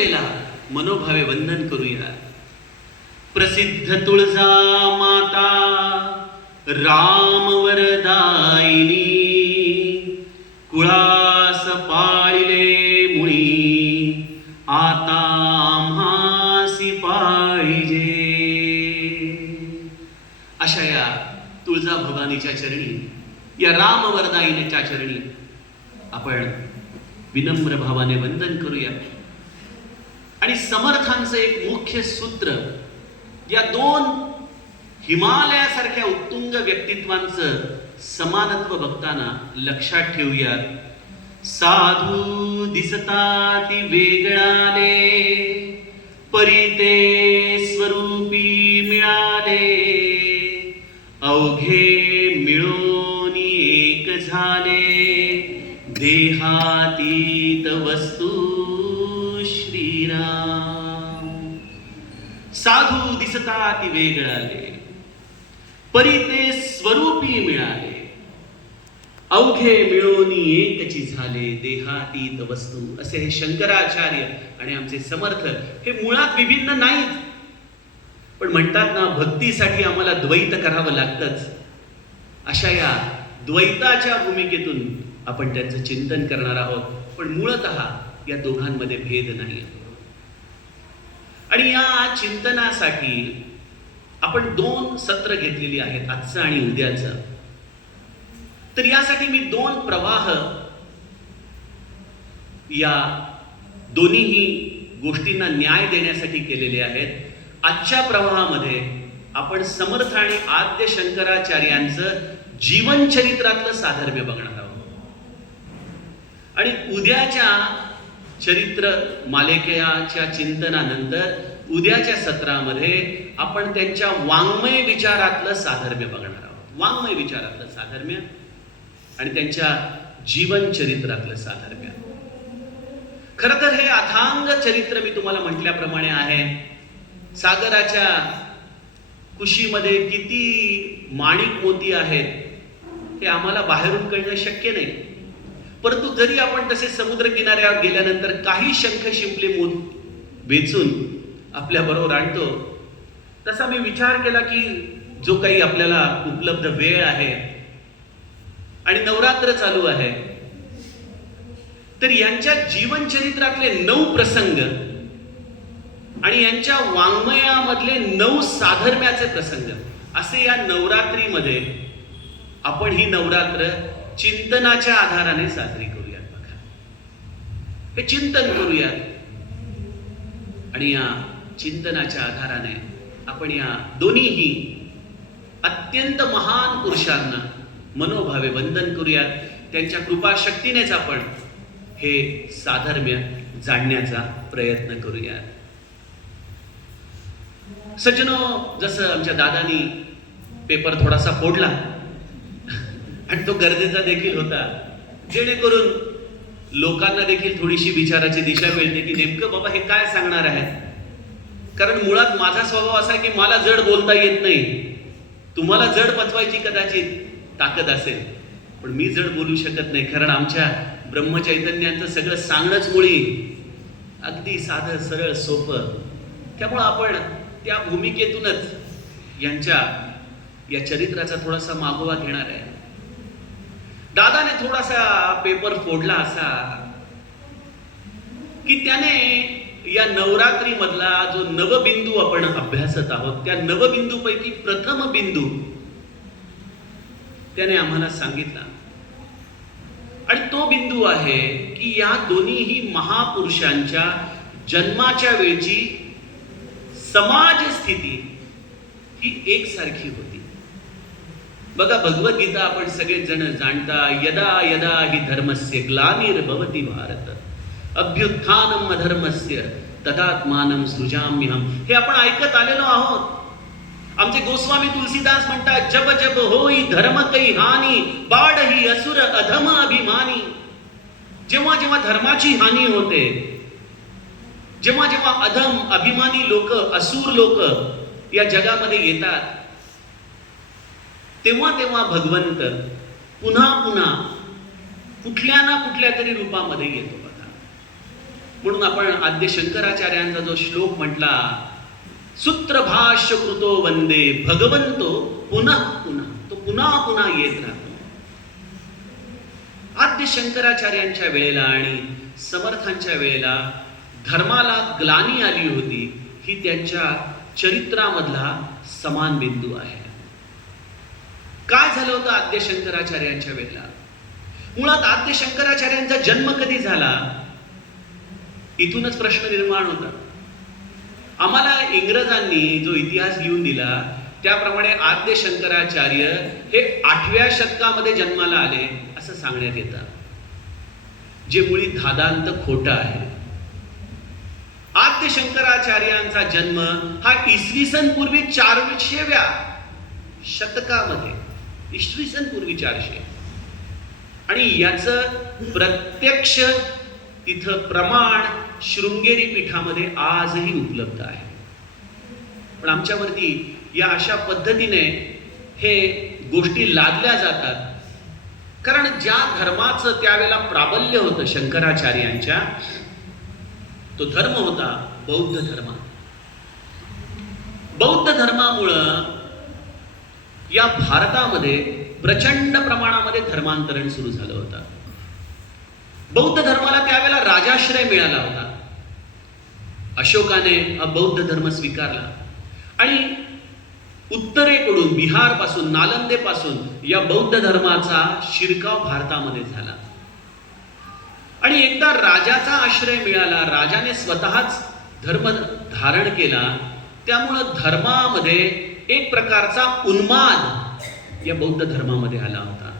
जगदंबेला मनोभावे वंदन करूया. प्रसिद्ध तुळजा माता राम वरदायिनी, कुळास पाळिले मुळी आता आम्हासी पाळिजे. अशा या तुळजा भवानीच्या चरणी, या राम वरदायिनीच्या चरणी आपण विनम्र भावाने वंदन करूया. आणि समर्थांचं एक मुख्य सूत्र या दोन हिमालयासारख्या उत्तुंग व्यक्तित्वांचं समानत्व बघताना लक्षात ठेवूया. साधू दिसताती वेगळाले, परी ते स्वरूपी मिळाले, अवघे मिळून एक झाले, देहातीत वस्तू श्रीराम. साधू दिसताती वेगळाले, परी ते स्वरूपी मिळाले, अवघे मिळून एकची झाले, देहातीत वस्तू. असे हे शंकराचार्य आणि आमचे समर्थ हे मुळात विभिन्न नाहीत, पण म्हणतात ना, भक्तीसाठी आम्हाला द्वैत करावं लागतंच. अशा या द्वैताच्या भूमिकेतून आपण त्यांचं चिंतन करणार आहोत. पण मूळतः या दोघांमध्ये भेद नाही. आणि या चिंतनासाठी आपण 2 सत्र घेतलेली आहेत, आजचं आणि उद्याचं. तर यासाठी मी 2 प्रवाह या दोन्हीही गोष्टींना न्याय देण्यासाठी केलेले आहेत. आजच्या प्रवाहामध्ये आपण समर्थ आणि आद्य शंकराचार्यांचं जीवनचरित्रातलं साधर्म्य बघणार आहोत. आणि उद्याच्या चरित्र मालिकेच्या चिंतनानंतर उद्याच्या सत्रामध्ये आपण त्यांच्या वाङ्मय विचारातलं साधर्म्य बघणार आहोत. वाङ्मय विचारातलं साधर्म्य आणि त्यांच्या जीवन चरित्रातलं साधर्म्य. खरं तर हे अथांग चरित्र मी तुम्हाला म्हटल्याप्रमाणे आहे. सागराच्या कुशीमध्ये किती माणिक मोती आहेत हे आम्हाला बाहेरून कळणं शक्य नाही. परंतु जरी आपण तसे समुद्र किनाऱ्यावर गेल्यानंतर काही शंख शिंपले वेचून आपल्या बरोबर आणतो, तसा मी विचार केला की जो काही आपल्याला उपलब्ध वेळ आहे आणि नवरात्र चालू आहे, तर यांच्या जीवनचरित्रातले 9 प्रसंग आणि यांच्या वाङ्मयामधले 9 साधर्म्याचे प्रसंग, असे या नवरात्रीमध्ये आपण ही नवरात्र चिंतनाच्या आधाराने साजरी करूयात. बघा, हे चिंतन करूयात आणि या चिंतनाच्या आधाराने आपण या दोन्हीही अत्यंत महान पुरुषांना मनोभावे वंदन करूयात. त्यांच्या कृपा शक्तीनेच आपण हे साधर्म्य जाणण्याचा प्रयत्न करूयात. सज्जनो, जसं आमच्या दादानी पेपर थोडासा फोडला आणि तो गरजेचा देखील होता, जेणेकरून लोकांना देखील थोडीशी विचाराची दिशा मिळते की नेमकं बाबा हे काय सांगणार आहेत. कारण मुळात माझा स्वभाव असा की मला जड बोलता येत नाही. तुम्हाला जड पचवायची कदाचित ताकद असेल, पण मी जड बोलू शकत नाही. कारण आमच्या ब्रह्मचैतन्याचं सगळं सांगणंच मुळी अगदी साधं सरळ सोपं. त्यामुळं आपण त्या भूमिकेतूनच यांच्या या चरित्राचा थोडासा मागोवा घेणार आहे. दादाने थोडासा पेपर फोडला असा की त्याने या नवरात्री मधला जो नवबिंदू आपण अभ्यासत आहोत, त्या नवबिंदूपैकी प्रथम बिंदू त्याने आम्हाला सांगितला. आणि तो बिंदू आहे की या दोन्हीही महापुरुषांच्या जन्माच्या वेळची समाज स्थिती ही एकसारखी होती. बघा, भगवद्गीता आपण सगळेच जण जाणता. यदा यदा हि धर्मस्य ग्लानिर्भवति भारत अभ्युत्थानम अधर्मस्य तदात्मानं सृजाम्यहम. हे आपण ऐकत आलेलो आहोत. आमचे गोस्वामी तुलसीदास म्हणतात, जब जब होई धर्म कै हानी बाढही असुर अधम अभिमानी. जेव्हा जेव्हा धर्माची हानी होते, जेव्हा जेव्हा अधम अभिमानी लोक, असुर लोक या जगामध्ये येतात, तेव्हा तेव्हा भगवंत पुन्हा पुन्हा कुठल्या ना कुठल्या तरी रूपामध्ये येतो. बघा, म्हणून आपण आद्य शंकराचार्यांचा जो श्लोक म्हटला, सूत्रभाष्य कृतो वंदे भगवंतो पुनः पुनः, तो पुन्हा पुन्हा येत राहतो. आद्य शंकराचार्यांच्या वेळेला आणि समर्थांच्या वेळेला धर्माला ग्लानी आली होती, ही त्यांच्या चरित्रामधला समान बिंदू आहे. काय झालं होतं आद्य शंकराचार्यांच्या वेळेला? मुळात आद्य शंकराचार्यांचा जन्म कधी झाला, इथूनच प्रश्न निर्माण होता. आम्हाला इंग्रजांनी जो इतिहास लिहून दिला त्याप्रमाणे आद्य शंकराचार्य हे 8व्या शतकामध्ये जन्माला आले असं सांगण्यात येतं, जे मुळी धादांत खोटं आहे. आद्य शंकराचार्यांचा जन्म हा इसवी सन पूर्वी 400व्या शतकामध्ये, इसवी सन पूर्वी 400, आणि याचं प्रत्यक्ष तिथं प्रमाण शृंगेरी पीठामध्ये आजही उपलब्ध आहे. पण आमच्यावरती या अशा पद्धतीने हे गोष्टी लादल्या जातात, कारण ज्या धर्माचं त्यावेळेला प्राबल्य होतं शंकराचार्यांच्या, तो धर्म होता बौद्ध धर्म. बौद्ध धर्मामुळं या भारतामध्ये प्रचंड प्रमाणामध्ये धर्मांतरण सुरू झालं होतं. बौद्ध धर्माला त्यावेळेला राजाश्रय मिळाला होता. अशोकाने हा बौद्ध धर्म स्वीकारला आणि उत्तरेकडून, बिहार पासून, नालंदेपासून या बौद्ध धर्माचा शिरकाव भारतामध्ये झाला. आणि एकदा राजाचा आश्रय मिळाला, राजाने स्वतःच धर्म धारण केला, त्यामुळं धर्मामध्ये एक प्रकारचा उन्माद या बौद्ध धर्मामध्ये आला होता.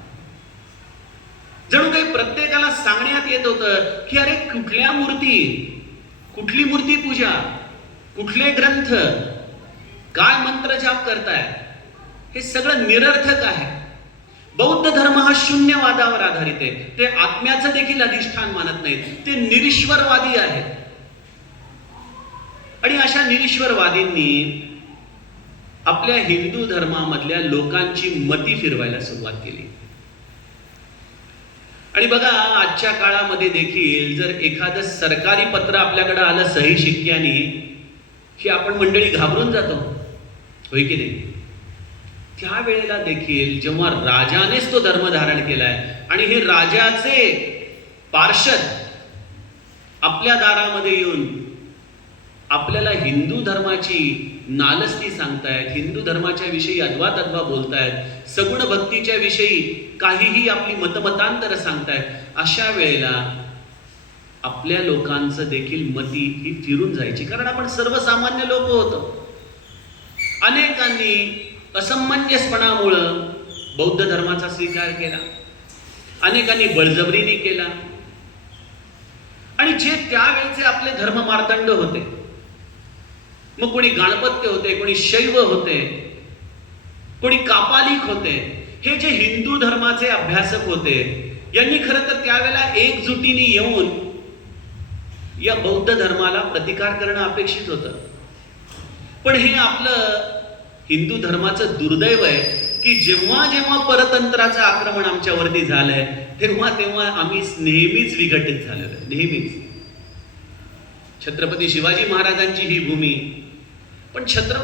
जणू काही प्रत्येकाला सांगण्यात येत होतं की अरे कुठल्या मूर्ती, कुठली मूर्ती पूजा, कुठले ग्रंथ, काय मंत्र जाप करताय, हे सगळं निरर्थक आहे. बौद्ध धर्म हा शून्यवादावर आधारित आहे. ते आत्म्याचं देखील अधिष्ठान मानत नाहीत, ते निरीश्वरवादी आहेत. आणि अशा निरीश्वरवादींनी आपल्या हिंदू धर्मामधल्या लोकांची मती फिरवायला सुरुवात केली. आणि बघा, आजच्या काळामध्ये देखील जर एखादं सरकारी पत्र आपल्याकडे आलं सही शिक्क्यानी, की आपण मंडळी घाबरून जातो, होय की नाही? त्यावेळेला देखील जेव्हा राजानेच तो धर्म धारण केलाय आणि हे राजाचे पार्षद आपल्या दारामध्ये येऊन आपल्याला हिंदू धर्माची नालस्ती सांगतायत, हिंदू धर्माच्या विषयी अद्वा बोलतायत, सगुण भक्तीच्या विषयी काहीही आपली मतमतांतर सांगतायत, अशा वेळेला आपल्या लोकांचं देखील मती ही फिरून जायची. कारण आपण सर्वसामान्य लोक होतो. अनेकांनी असमंजसपणामुळं बौद्ध धर्माचा स्वीकार केला, अनेकांनी बळजबरीने केला. आणि जे त्यावेळेचे आपले धर्म मार्तंड होते, मग कोणी गणपत्य होते, कोणी शैव होते, कोणी कापालिक होते, हे जे हिंदू धर्माचे अभ्यासक होते, यांनी खरं तर त्यावेळेला एकजुटीने येऊन या बौद्ध धर्माला प्रतिकार करणं अपेक्षित होतं. पण हे आपलं हिंदू धर्माचं दुर्दैव आहे की जेव्हा जेव्हा परतंत्राचं आक्रमण आमच्यावरती झालंय, तेव्हा तेव्हा आम्ही नेहमीच विघटित झालेलो आहे. नेहमीच. छत्रपती शिवाजी महाराजांची ही भूमी, पण छत्रपती